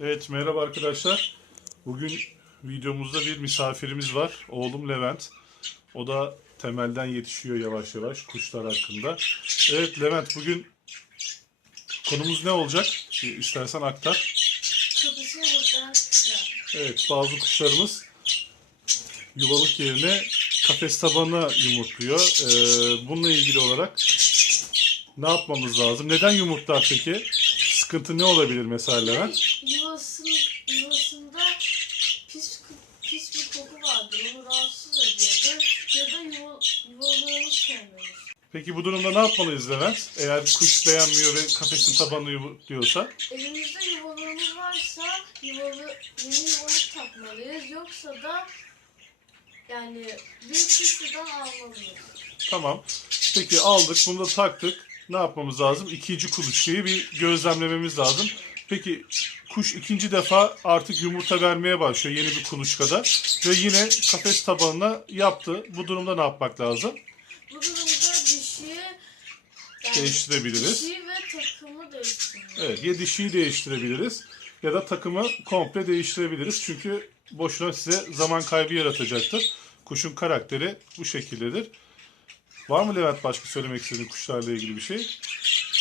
Evet merhaba arkadaşlar. Bugün videomuzda bir misafirimiz var. Oğlum Levent. O da temelden yetişiyor yavaş yavaş kuşlar hakkında. Evet Levent bugün konumuz ne olacak? İstersen aktar. Evet bazı kuşlarımız yuvalık yerine kafes tabanına yumurtluyor. Ee, bununla ilgili olarak ne yapmamız lazım? Neden yumurtlar peki? Sıkıntı ne olabilir mesela Levent? Yuvalığını sevmiyor. Peki bu durumda ne yapmalıyız Levent? Eğer kuş beğenmiyor ve kafesin tabanını yumurtluyorsa? Elimizde yuvalığımız varsa yuvalı, yeni yuvalık takmalıyız. Yoksa da yani büyük bir sudan almalıyız. Tamam. Peki aldık bunu da taktık. Ne yapmamız lazım? İkinci kuluçkayı bir gözlemlememiz lazım. Peki kuş ikinci defa artık yumurta vermeye başlıyor yeni bir kuluçkada. Ve yine kafes tabanına yaptı. Bu durumda ne yapmak lazım? Bu durumda dişiyi yani Değiştirebiliriz. Dişiyi ve takımı değiştirmeliyiz. Evet ya dişiyi değiştirebiliriz ya da takımı komple değiştirebiliriz. Çünkü boşuna size zaman kaybı yaratacaktır. Kuşun karakteri bu şekildedir. Var mı Levent başka söylemek istediğin kuşlarla ilgili bir şey?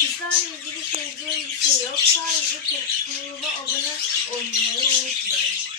Kuşlarla ilgili söyleyeceğim bir şey yok. Sadece kanalıma abone olmayı unutmayın.